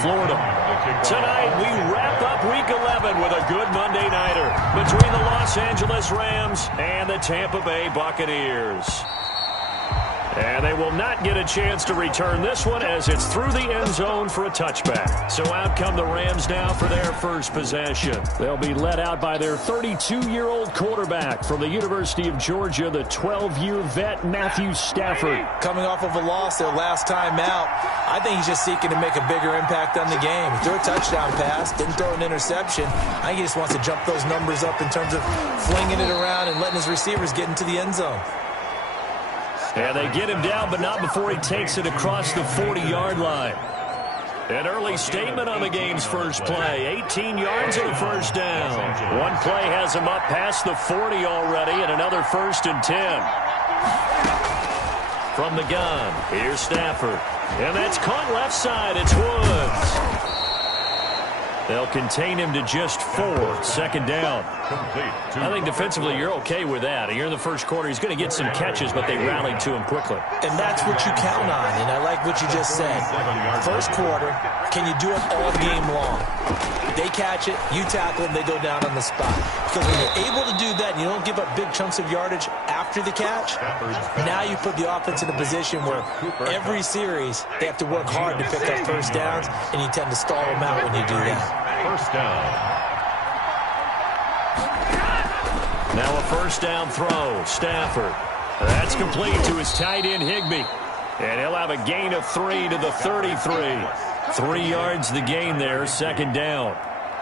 Florida. Tonight, we wrap up Week 11 with a good Monday nighter between the Los Angeles Rams and the Tampa Bay Buccaneers. And they will not get a chance to return this one as it's through the end zone for a touchback. So out come the Rams now for their first possession. They'll be led out by their 32-year-old quarterback from the University of Georgia, the 12-year vet Matthew Stafford. Coming off of a loss their last time out, I think he's just seeking to make a bigger impact on the game. He threw a touchdown pass, didn't throw an interception. I think he just wants to jump those numbers up in terms of flinging it around and letting his receivers get into the end zone. And they get him down, but not before he takes it across the 40-yard line. An early statement on the game's first play. 18 yards and a first down. One play has him up past the 40 already, and another 1st and 10. From the gun, here's Stafford. And that's caught left side. It's Woods. They'll contain him to just 4. 2nd down. I think defensively you're okay with that. Here in the first quarter, he's going to get some catches, but they rallied to him quickly. And that's what you count on, and I like what you just said. First quarter, can you do it all game long? They catch it, you tackle them, they go down on the spot. Because when you're able to do that and you don't give up big chunks of yardage after the catch, now you put the offense in a position where every series they have to work hard to pick up first downs, and you tend to stall them out when you do that. First down. Now a first down throw. Stafford. That's complete to his tight end Higbee. And he'll have a gain of 3 to the 33. 3 yards the gain there, 2nd down.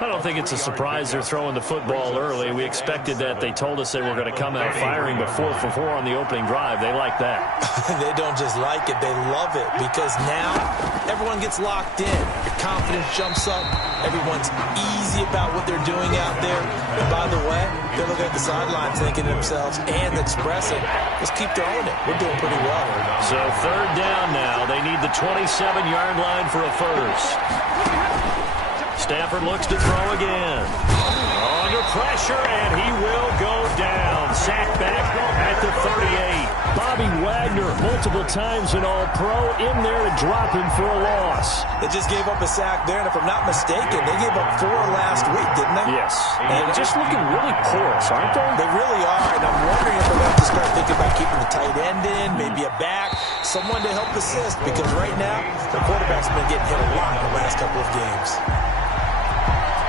I don't think it's a surprise they're throwing the football early. We expected that. They told us they were going to come out firing, but 4 for 4 on the opening drive. They like that. They don't just like it, they love it, because now everyone gets locked in. Your confidence jumps up. Everyone's easy about what they're doing out there. And by the way, they look at the sidelines thinking to themselves and expressing, let's keep throwing it. We're doing pretty well. So 3rd down now. They need the 27-yard line for a first. Stafford looks to throw again. Under pressure, and he will go down. Sacked back at the 38. Bobby Wagner, multiple times an All-Pro, in there to drop him for a loss. They just gave up a sack there, and if I'm not mistaken, they gave up 4 last week, didn't they? Yes. And just looking really porous, aren't they? They really are, and I'm wondering if they're going to have to start thinking about keeping the tight end in, maybe a back, someone to help assist, because right now, the quarterback's been getting hit a lot in the last couple of games.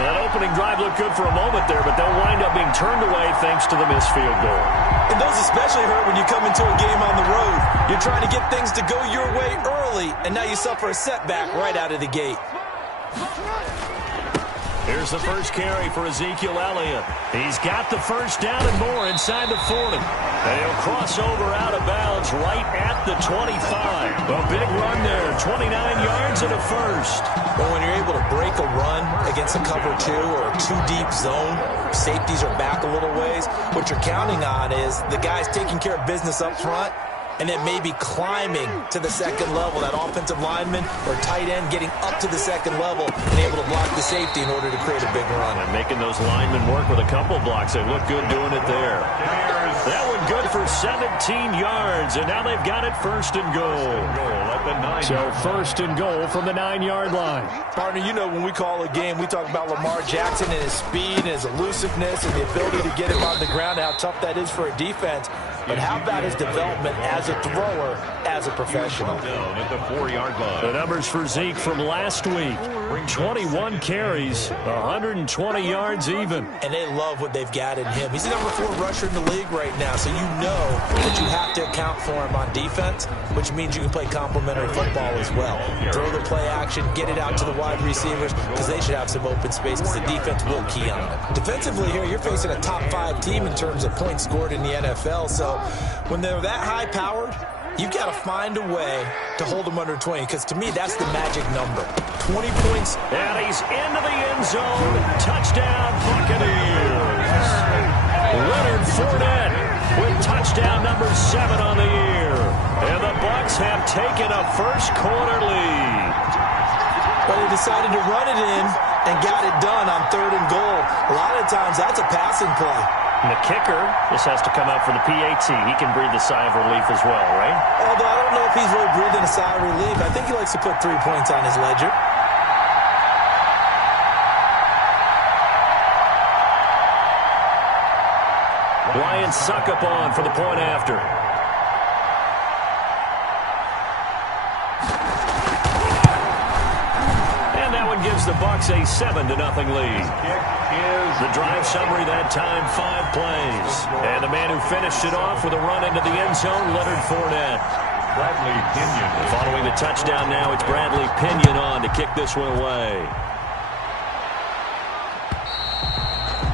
That opening drive looked good for a moment there, but they'll wind up being turned away thanks to the missed field goal. And those especially hurt when you come into a game on the road. You're trying to get things to go your way early, and now you suffer a setback right out of the gate. Here's the first carry for Ezekiel Elliott. He's got the first down and more inside the 40. And he'll cross over out of bounds right at the 25. A big run there, 29 yards and a first. But when you're able to break a run against a cover 2 or a 2-deep zone, safeties are back a little ways. What you're counting on is the guys taking care of business up front, and then maybe climbing to the 2nd level, that offensive lineman or tight end getting up to the 2nd level and able to block the safety in order to create a big run. And making those linemen work with a couple blocks. They look good doing it there. That one good for 17 yards, and now they've got it 1st and goal. So 1st and goal from the 9-yard line. Partner, you know when we call a game, we talk about Lamar Jackson and his speed and his elusiveness and the ability to get him on the ground, how tough that is for a defense. But how about his development as a thrower, as a professional? At the 4-yard line. The numbers for Zeke from last week. 21 carries, 120 yards even. And they love what they've got in him. He's the number 4 rusher in the league right now, so you know that you have to account for him on defense, which means you can play complementary football as well. Throw the play action, get it out to the wide receivers, because they should have some open space, because the defense will key on it. Defensively here, you're facing a top 5 team in terms of points scored in the NFL, so when they're that high-powered, you've got to find a way to hold them under 20, because to me, that's the magic number. 20 points. And he's into the end zone. Touchdown, Buccaneers. Leonard Fournette with touchdown number 7 on the year. And the Bucs have taken a first-quarter lead. But they decided to run it in and got it done on 3rd and goal. A lot of times, that's a passing play. And the kicker just has to come out for the PAT. He can breathe a sigh of relief as well, right? Although I don't know if he's really breathing a sigh of relief. I think he likes to put 3 points on his ledger. Lions suck up on for the point after. And that one gives the Bucs a 7-0 lead. The drive summary that time, 5 plays. And the man who finished it off with a run into the end zone, Leonard Fournette. Bradley Pinion. Following the touchdown now, it's Bradley Pinion on to kick this one away.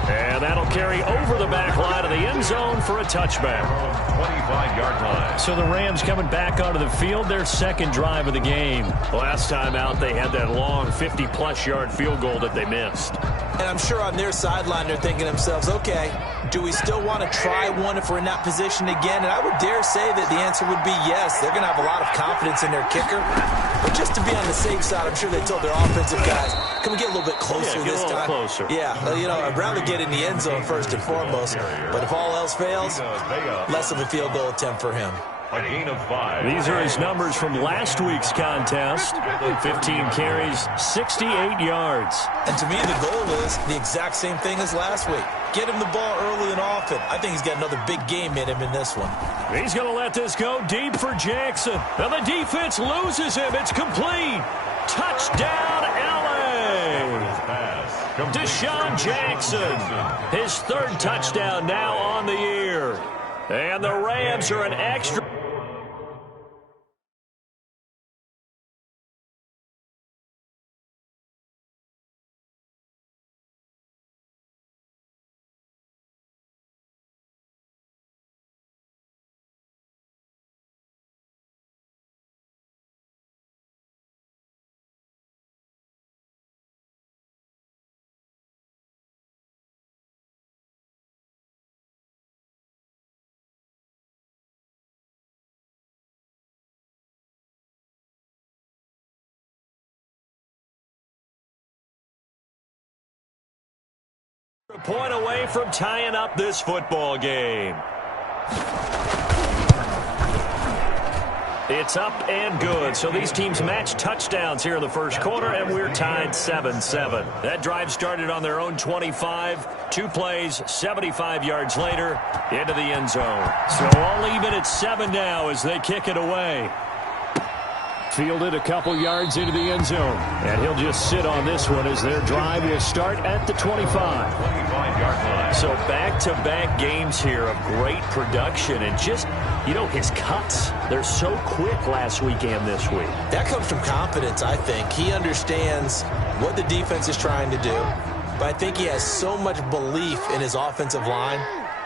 And that'll carry over the back line of the end zone for a touchback. 25-yard line. So the Rams coming back onto the field, their second drive of the game. Last time out, they had that long 50-plus yard field goal that they missed. And I'm sure on their sideline they're thinking to themselves, okay, do we still want to try one if we're in that position again? And I would dare say that the answer would be yes. They're going to have a lot of confidence in their kicker. But just to be on the safe side, I'm sure they told their offensive guys, can we get a little bit closer this time? Closer. Yeah, I'd rather get in the end zone first and foremost. But if all else fails, less of a field goal attempt for him. A gain of 5. These are his numbers from last week's contest. 15 carries, 68 yards. And to me, the goal is the exact same thing as last week. Get him the ball early and often. I think he's got another big game in him in this one. He's going to let this go deep for Jackson. Now the defense loses him. It's complete. Touchdown, L.A. Deshaun Jackson. His third touchdown now on the year. And the Rams are an extra. A point away from tying up this football game. It's up and good. So these teams match touchdowns here in the first quarter, and we're tied 7-7. That drive started on their own 25. 2 plays, 75 yards later, into the end zone. So all even at 7 now as they kick it away. Fielded a couple yards into the end zone. And he'll just sit on this one as their drive will start at the 25. 25-yard line. So back-to-back games here of great production. And just, his cuts, they're so quick last week and this week. That comes from confidence, I think. He understands what the defense is trying to do. But I think he has so much belief in his offensive line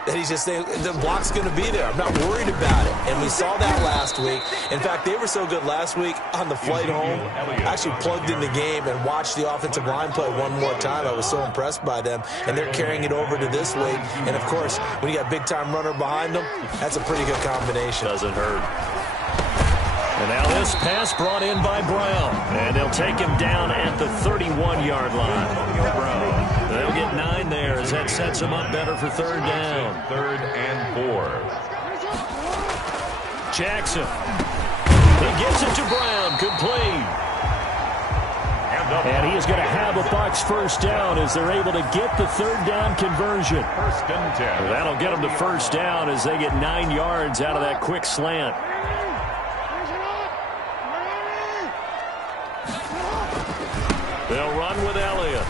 that he's just saying, the block's going to be there. I'm not worried about it. And we saw that last week. In fact, they were so good last week on the flight home. I actually plugged in the game and watched the offensive line play one more time. I was so impressed by them. And they're carrying it over to this week. And, of course, when you got a big-time runner behind them, that's a pretty good combination. Doesn't hurt. And now this pass brought in by Brown. And they'll take him down at the 31-yard line. They'll get 9 there as that sets him up better for third down. 3rd and 4. Jackson. He gives it to Brown. Complete. And he is going to have a Bucs first down as they're able to get the third down conversion. 1st and 10. That'll get them to first down as they get 9 yards out of that quick slant. They'll run with Elliott.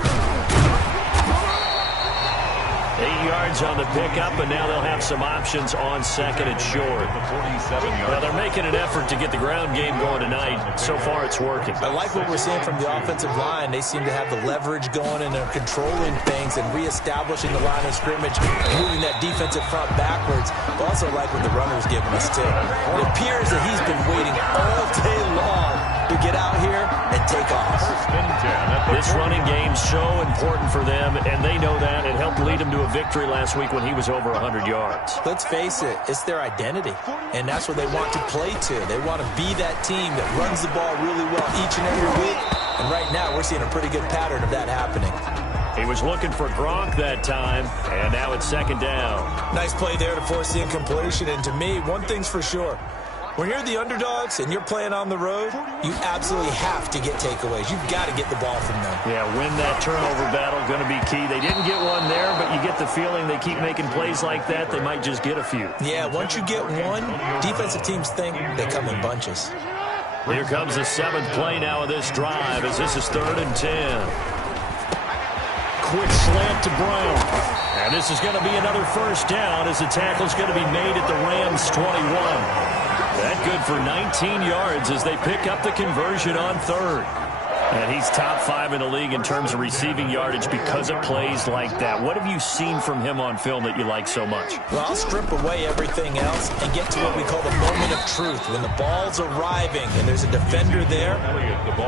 8 yards on the pickup, and now they'll have some options on 2nd and short. Well, they're making an effort to get the ground game going tonight. So far, it's working. I like what we're seeing from the offensive line. They seem to have the leverage going, and they're controlling things and reestablishing the line of scrimmage, moving that defensive front backwards. But also like what the runner's giving us, too. It appears that he's been waiting all day long to get out here and take off. This running game's so important for them, and they know that. It helped lead them to a victory last week when he was over 100 yards. Let's face it, it's their identity, and that's what they want to play to. They want to be that team that runs the ball really well each and every week, and right now we're seeing a pretty good pattern of that happening. He was looking for Gronk that time, and now it's 2nd down. Nice play there to force the incompletion, and to me, one thing's for sure. When you're the underdogs and you're playing on the road, you absolutely have to get takeaways. You've got to get the ball from them. Yeah, win that turnover battle, going to be key. They didn't get one there, but you get the feeling they keep making plays like that, they might just get a few. Yeah, once you get one, defensive teams think they come in bunches. Here comes the 7th play now of this drive as this is 3rd and 10. Quick slant to Brown. And this is going to be another first down as the tackle's going to be made at the Rams' 21. That good for 19 yards as they pick up the conversion on 3rd. And he's top 5 in the league in terms of receiving yardage because of plays like that. What have you seen from him on film that you like so much? Well, I'll strip away everything else and get to what we call the moment of truth. When the ball's arriving and there's a defender there,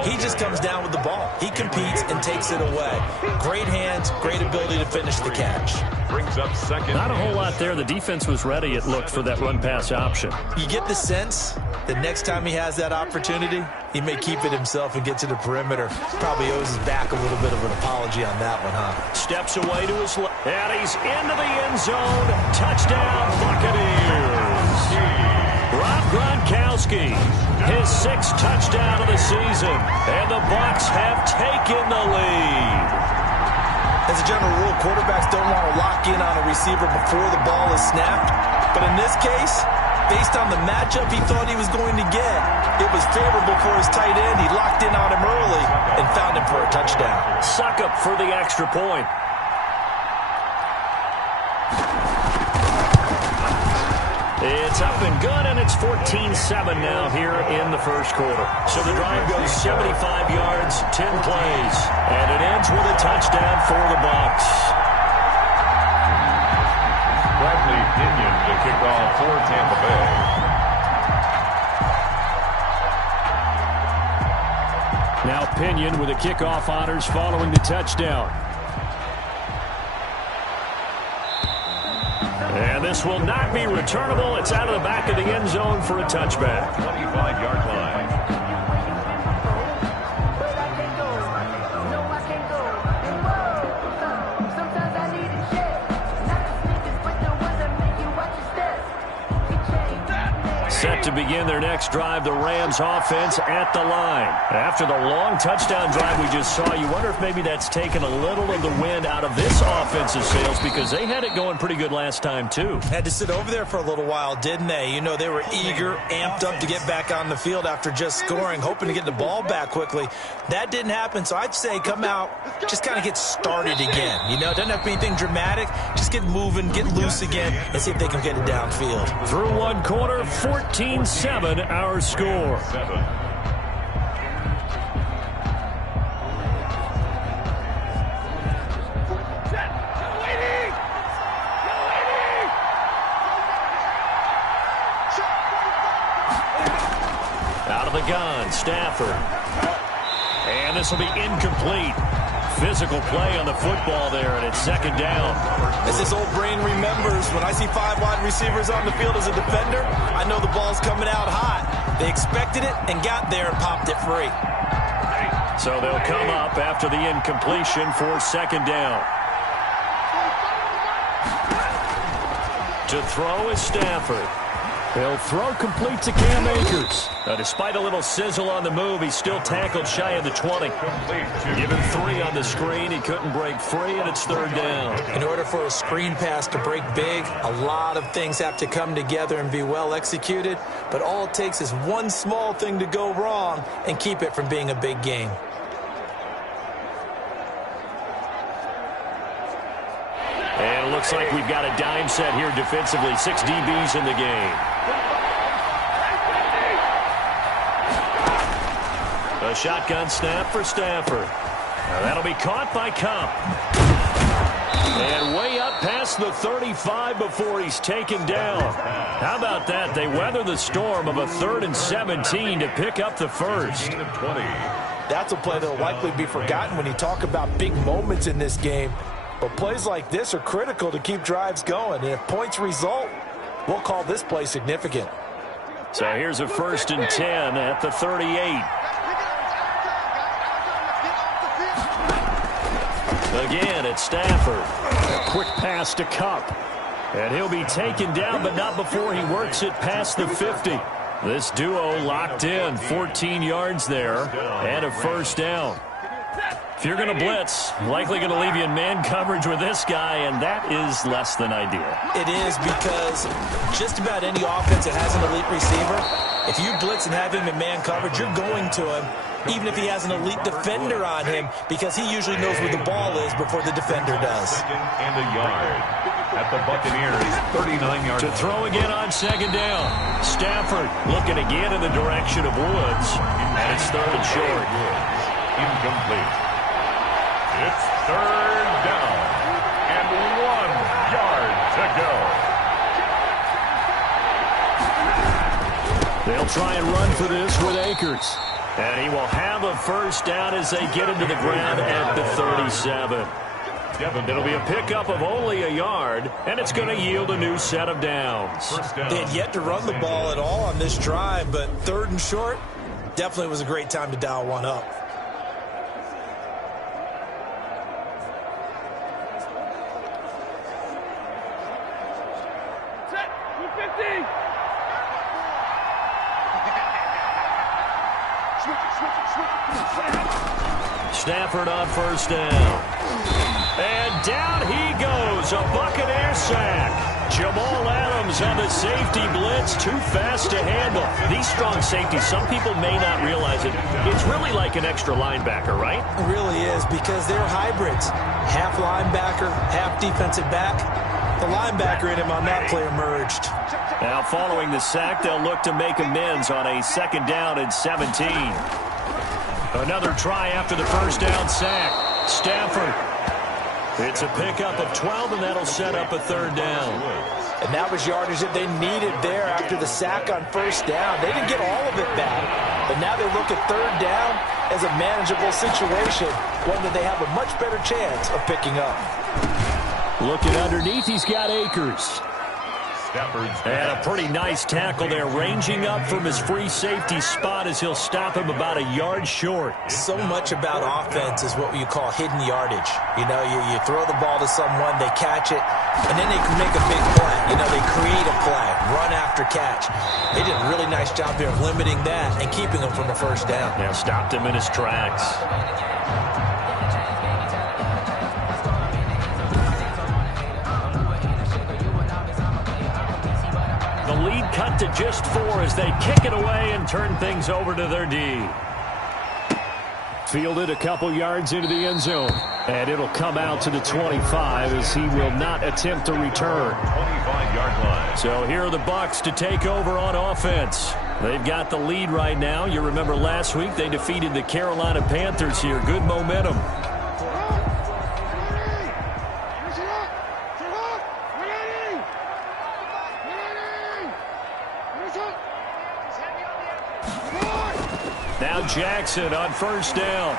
he just comes down with the ball. He competes and takes it away. Great hands, great ability to finish the catch. Brings up 2nd. Not a whole lot there. The defense was ready, it looked, for that run-pass option. You get the sense that next time he has that opportunity, he may keep it himself and get to the perimeter. Probably owes his back a little bit of an apology on that one, huh? Steps away to his left, and he's into the end zone. Touchdown, Buccaneers. Rob Gronkowski, his 6th touchdown of the season, and the Bucs have taken the lead. As a general rule, quarterbacks don't want to lock in on a receiver before the ball is snapped. But in this case, based on the matchup he thought he was going to get, it was favorable for his tight end. He locked in on him early and found him for a touchdown. Suck up for the extra point. It's up and good, and it's 14-7 now here in the first quarter. So the drive goes 75 yards, 10 plays, and it ends with a touchdown for the Bucs. Bradley Pinion to kick off for Tampa Bay. Now Pinion with the kickoff honors following the touchdown. And this will not be returnable. It's out of the back of the end zone for a touchback. 25-yard line. Set to begin their next drive, the Rams offense at the line. After the long touchdown drive we just saw, you wonder if maybe that's taken a little of the wind out of this offensive sails because they had it going pretty good last time too. Had to sit over there for a little while, didn't they? You know, they were eager, amped up to get back on the field after just scoring, hoping to get the ball back quickly. That didn't happen, so I'd say come out, just kind of get started again. You know, it doesn't have to be anything dramatic. Just get moving, get loose again, and see if they can get it downfield. Through one quarter, 14-7 our score. Out of the gun, Stafford. And this will be incomplete. Physical play on the football there, and it's 2nd down. As this old brain remembers, when I see 5 wide receivers on the field as a defender, I know the ball's coming out hot. They expected it and got there and popped it free. So they'll come up after the incompletion for 2nd down. To throw is Stafford. He'll throw complete to Cam Akers. Despite a little sizzle on the move, he's still tackled shy of the 20. Given 3 on the screen, he couldn't break free, and it's 3rd down. In order for a screen pass to break big, a lot of things have to come together and be well executed, but all it takes is one small thing to go wrong and keep it from being a big game. And it looks like we've got a dime set here defensively. 6 DBs in the game. A shotgun snap for Stafford. Now that'll be caught by Kupp. And way up past the 35 before he's taken down. How about that? They weather the storm of a 3rd and 17 to pick up the first. That's a play that will likely be forgotten when you talk about big moments in this game. But plays like this are critical to keep drives going. And if points result, we'll call this play significant. So here's a 1st and 10 at the 38. Again, it's Stafford. A quick pass to Kupp. And he'll be taken down, but not before he works it past the 50. This duo locked in, 14 yards there, and a first down. If you're going to blitz, likely going to leave you in man coverage with this guy, and that is less than ideal. It is, because just about any offense that has an elite receiver, if you blitz and have him in man coverage, you're going to him, even if he has an elite defender on him, because he usually knows where the ball is before the defender does. Second and a yard at the Buccaneers, 39-yard To throw again on second down. Stafford looking again in the direction of Woods, and it's third and short. Incomplete. It's third down and 1 yard to go. They'll try and run for this with Akers. And he will have a first down as they get him to the ground at the 37. It'll be a pickup of only a yard, and it's going to yield a new set of downs. They had yet to run the ball at all on this drive, but third and short definitely was a great time to dial one up. Stafford on first down. And down he goes, a Buccaneer sack. Jamal Adams on the safety blitz, too fast to handle. These strong safeties, some people may not realize it. It's really like an extra linebacker, right? It really is, because they're hybrids. Half linebacker, half defensive back. The linebacker in him on that play emerged. Now following the sack, they'll look to make amends on a second down and 17. Another try after the first down sack. Stafford. It's a pickup of 12, and that'll set up a third down. And that was yardage that they needed there after the sack on first down. They didn't get all of it back, but now they look at third down as a manageable situation, one that they have a much better chance of picking up. Looking underneath, he's got Akers. And a pretty nice tackle there, ranging up from his free safety spot as he'll stop him about a yard short. So much about offense is what you call hidden yardage. You know, you throw the ball to someone, they catch it, and then they can make a big play. You know, they create a play, run after catch. They did a really nice job here of limiting that and keeping him from a first down. Yeah, stopped him in his tracks. Lead cut to just 4 as they kick it away and turn things over to their D. Fielded a couple yards into the end zone, and it'll come out to the 25 as he will not attempt to return. 25-yard line. So here are the Bucs to take over on offense. They've got the lead right now. You remember last week they defeated the Carolina Panthers here. Good momentum. Now Jackson on first down.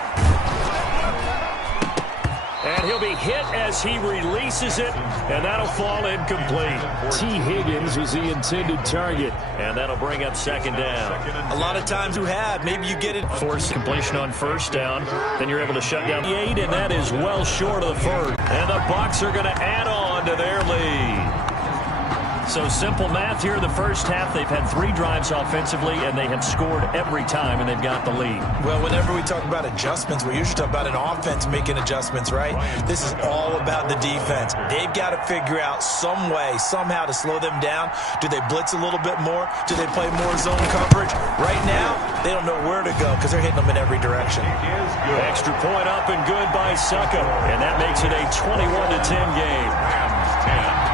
And he'll be hit as he releases it, and that'll fall incomplete. T. Higgins was the intended target, and that'll bring up second down. A lot of times maybe you get it. Force completion on first down, then you're able to shut down the 8, and that is well short of the first. And the Bucs are going to add on to their lead. So simple math here in the first half. They've had 3 drives offensively, and they have scored every time, and they've got the lead. Well, whenever we talk about adjustments, we usually talk about an offense making adjustments, right? This is all about the defense. They've got to figure out some way, somehow to slow them down. Do they blitz a little bit more? Do they play more zone coverage? Right now, they don't know where to go because they're hitting them in every direction. Extra point up and good by Suckup, and that makes it a 21-10 game. Rams 10.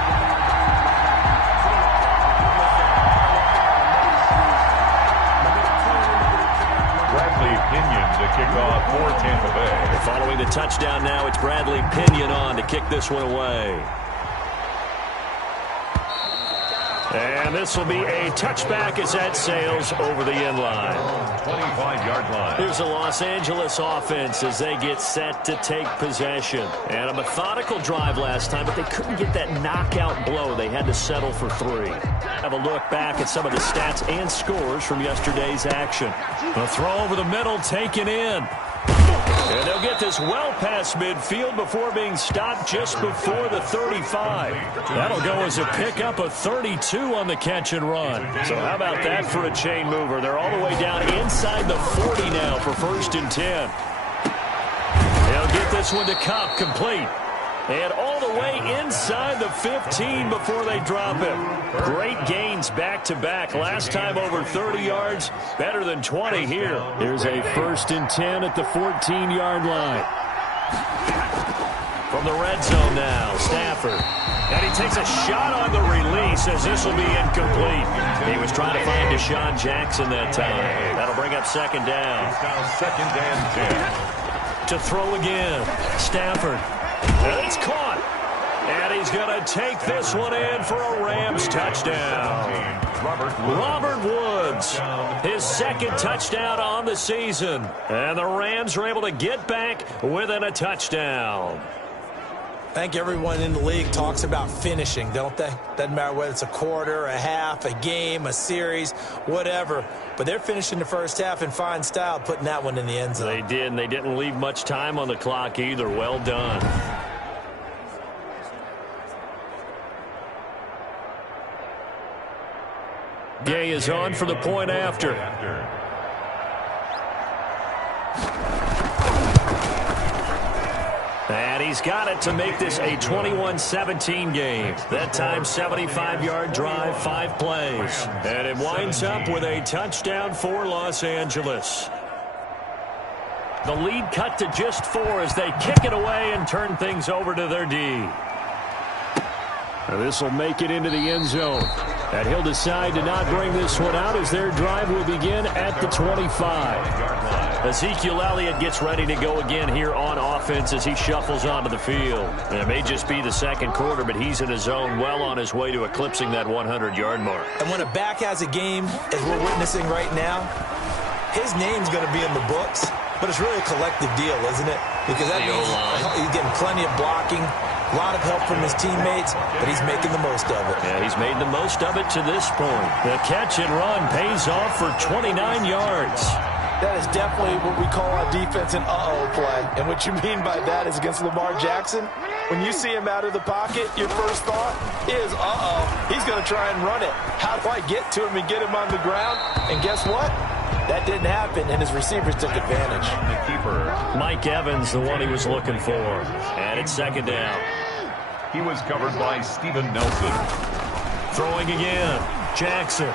Pinion to kick off for Tampa Bay. Following the touchdown now, it's Bradley Pinion on to kick this one away. And this will be a touchback as that sails over the end line. 25-yard line. Here's the Los Angeles offense as they get set to take possession. And a methodical drive last time, but they couldn't get that knockout blow. They had to settle for 3. Have a look back at some of the stats and scores from yesterday's action. A throw over the middle taken in. And they'll get this well past midfield before being stopped just before the 35. That'll go as a pickup of 32 on the catch and run. So how about that for a chain mover? They're all the way down inside the 40 now for 1st and 10. They'll get this one to Kopp, complete. And all the way inside the 15 before they drop him. Great gains back-to-back. Last time over 30 yards, better than 20 here. Here's a 1st and 10 at the 14-yard line. From the red zone now, Stafford. And he takes a shot on the release as this will be incomplete. He was trying to find Deshaun Jackson that time. That'll bring up 2nd down. It's now 2nd and 10. To throw again, Stafford. And it's caught. And he's going to take this one in for a Rams touchdown. Robert Woods, his 2nd touchdown on the season. And the Rams are able to get back within a touchdown. I think everyone in the league talks about finishing, don't they? Doesn't matter whether it's a quarter, a half, a game, a series, whatever. But they're finishing the first half in fine style, putting that one in the end zone. They did, and they didn't leave much time on the clock either. Well done. Gay is on for the point after. And he's got it to make this a 21-17 game. That time, 75-yard drive, 5 plays. And it winds up with a touchdown for Los Angeles. The lead cut to just 4 as they kick it away and turn things over to their D. This will make it into the end zone. And he'll decide to not bring this one out as their drive will begin at the 25. Ezekiel Elliott gets ready to go again here on offense as he shuffles onto the field. And it may just be the 2nd quarter, but he's in his zone well on his way to eclipsing that 100-yard mark. And when a back has a game, as we're witnessing right now, his name's going to be in the books. But it's really a collective deal, isn't it? Because that means he's getting plenty of blocking, a lot of help from his teammates, but he's making the most of it. Yeah, he's made the most of it to this point. The catch and run pays off for 29 yards. That is definitely what we call on defense an uh-oh play. And what you mean by that is against Lamar Jackson, when you see him out of the pocket, your first thought is, uh-oh, he's going to try and run it. How do I get to him and get him on the ground? And guess what? That didn't happen, and his receivers took advantage. The keeper. Mike Evans, the one he was looking for. And it's 2nd down. He was covered by Steven Nelson. Throwing again. Jackson.